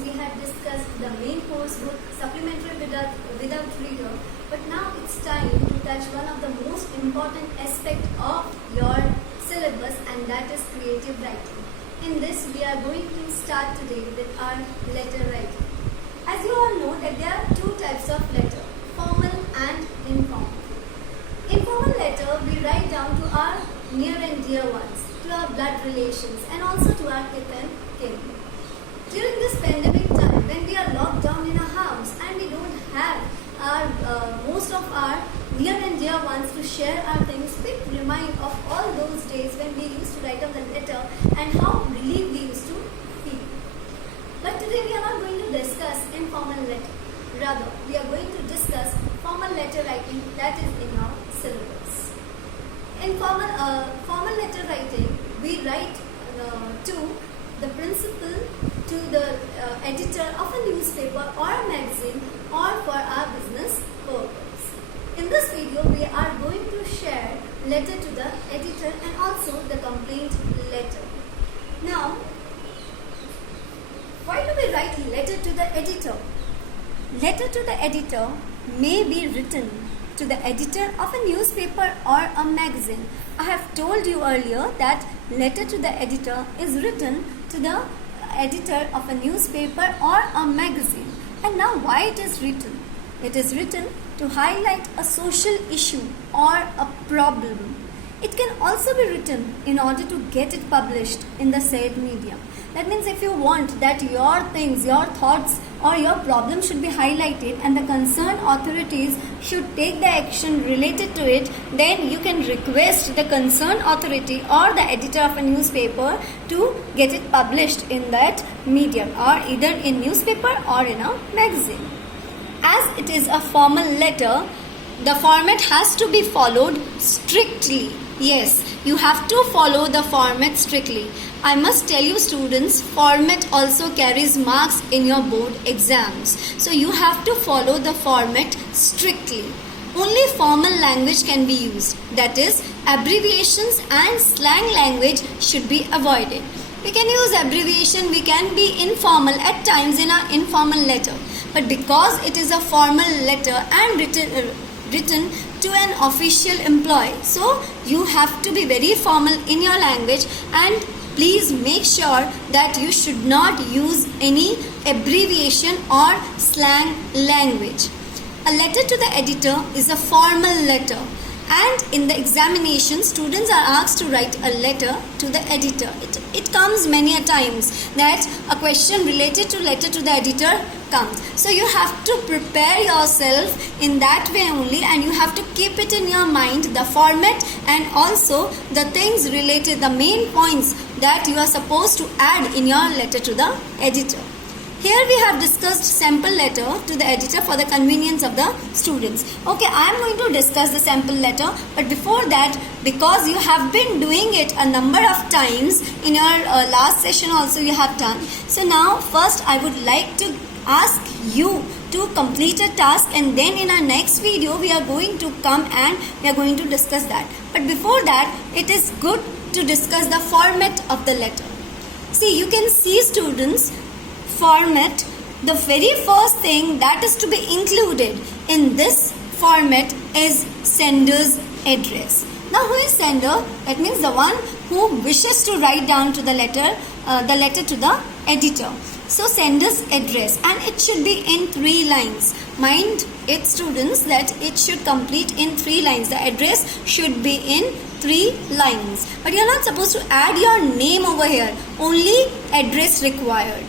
we had discussed the main course book, supplementary without reader, but now it's time to touch one of the most important aspect of your syllabus, and that is creative writing. In this, we are going to start today with our letter writing. As you all know that there are two types of letter, formal and informal. Informal letter we write down to our near and dear ones, to our blood relations, and also to our kith and kin. During this pandemic time, when we are locked down in a house and we don't have most of our near and dear ones to share our things, we remind of all those days when we used to write down the letter and how relieved we used to feel. But today we are not going to discuss informal letter. Rather, we are going to discuss formal letter writing that is in our syllabus. In formal letter writing, we write to the principal, to the editor of a newspaper or a magazine, or for our business purpose. In this video, we are going to share letter to the editor and also the complaint letter. Now, why do we write letter to the editor? Letter to the editor may be written to the editor of a newspaper or a magazine. I have told you earlier that letter to the editor is written to the editor of a newspaper or a magazine. And now why it is written? It is written to highlight a social issue or a problem. It can also be written in order to get it published in the said medium. That means if you want that your things, your thoughts or your problem should be highlighted and the concerned authorities should take the action related to it, then you can request the concerned authority or the editor of a newspaper to get it published in that medium, or either in newspaper or in a magazine. As it is a formal letter, the format has to be followed strictly. Yes, you have to follow the format strictly. I must tell you students, format also carries marks in your board exams. So you have to follow the format strictly. Only formal language can be used. That is, abbreviations and slang language should be avoided. We can use abbreviation, we can be informal at times in our informal letter. But because it is a formal letter and written to an official employee, so you have to be very formal in your language, and please make sure that you should not use any abbreviation or slang language. A letter to the editor is a formal letter, and in the examination students are asked to write a letter to the editor. It comes many a times that a question related to letter to the editor comes. So you have to prepare yourself in that way only, and you have to keep it in your mind, the format and also the things related, the main points that you are supposed to add in your letter to the editor. Here we have discussed sample letter to the editor for the convenience of the students. Okay, I am going to discuss the sample letter, but before that, because you have been doing it a number of times in your last session also you have done. So now first I would like to ask you to complete a task, and then in our next video we are going to come and we are going to discuss that. But before that, it is good to discuss the format of the letter. See, you can see students, format, the very first thing that is to be included in this format is sender's address. Now who is sender? That means the one who wishes to write down to the letter to the editor. So sender's address, and it should be in 3 lines. Mind it students that it should complete in 3 lines. The address should be in 3 lines. But you are not supposed to add your name over here. Only address required.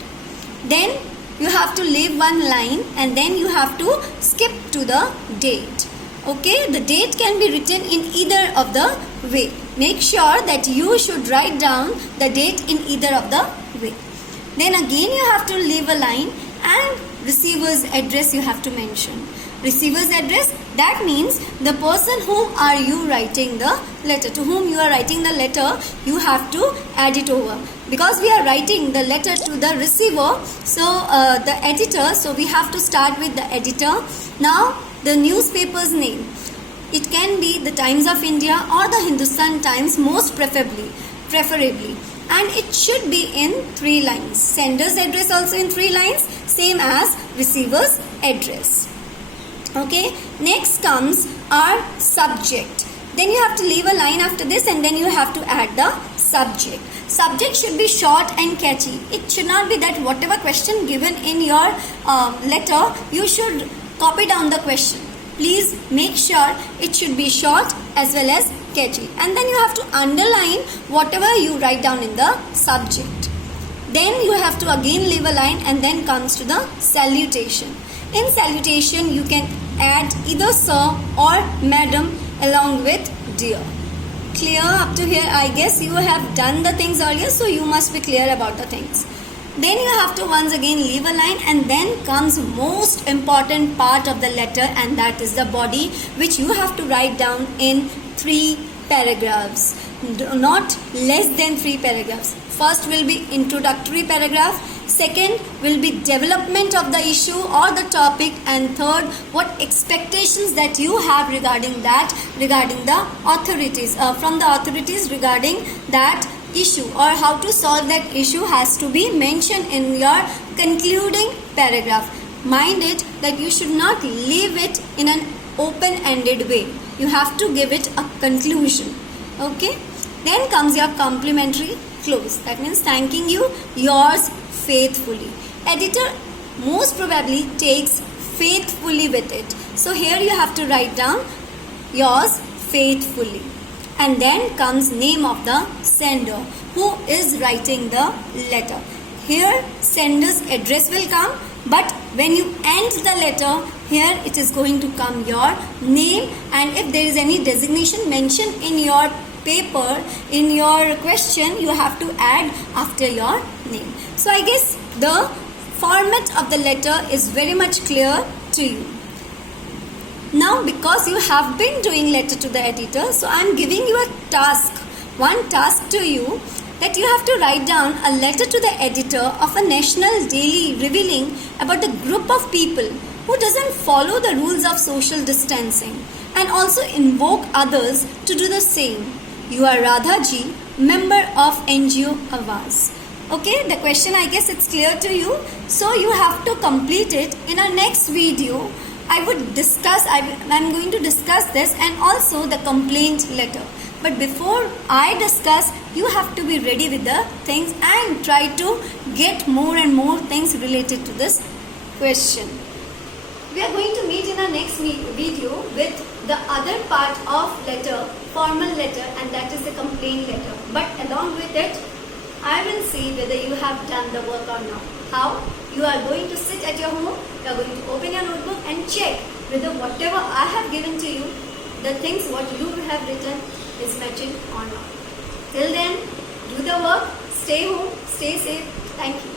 Then you have to leave 1 line, and then you have to skip to the date. Okay, the date can be written in either of the way. Make sure that you should write down the date in either of the way. Then again you have to leave a line, and receiver's address you have to mention. Receiver's address, that means the person whom are you writing the letter, to whom you are writing the letter, you have to add it over. Because we are writing the letter to the receiver, so the editor, so we have to start with the editor. Now the newspaper's name. It can be the Times of India or the Hindustan Times most preferably. And it should be in 3 lines. Sender's address also in 3 lines, same as receiver's address. Okay, next comes our subject. Then you have to leave a line after this and then you have to add the subject. Subject should be short and catchy. It should not be that whatever question given in your letter, you should copy down the question. Please make sure it should be short as well as catchy. And then you have to underline whatever you write down in the subject. Then you have to again leave a line and then comes to the salutation. In salutation, you can add either sir or madam along with dear. Clear up to here? I guess you have done the things earlier, so you must be clear about the things. Then you have to once again leave a line, and then comes most important part of the letter, and that is the body, which you have to write down in 3 paragraphs. Not less than 3 paragraphs. First will be introductory paragraph. Second will be development of the issue or the topic, and third, what expectations that you have regarding the authorities, from the authorities regarding that issue, or how to solve that issue has to be mentioned in your concluding paragraph. Mind it that you should not leave it in an open-ended way. You have to give it a conclusion. Okay? Then comes your complimentary close. That means thanking you, yours faithfully. Editor most probably takes faithfully with it. So here you have to write down yours faithfully. And then comes name of the sender, who is writing the letter. Here sender's address will come, but when you end the letter, here it is going to come your name, and if there is any designation mentioned in your paper, in your question, you have to add after your name. So I guess the format of the letter is very much clear to you. Now, because you have been doing letter to the editor, so I am giving you a task, one task to you, that you have to write down a letter to the editor of a national daily revealing about a group of people who doesn't follow the rules of social distancing and also invoke others to do the same. You are Radha Ji, member of NGO Avaz. Okay, the question, I guess it's clear to you. So you have to complete it. In our next video, I'm going to discuss this and also the complaint letter. But before I discuss, you have to be ready with the things and try to get more and more things related to this question. We are going to meet in our next video with the other part of letter, formal letter, and that is the complaint letter. But along with it, I will see whether you have done the work or not. How? You are going to sit at your home, you are going to open your notebook and check whether whatever I have given to you, the things what you have written is matching or not. Till then, do the work, stay home, stay safe. Thank you.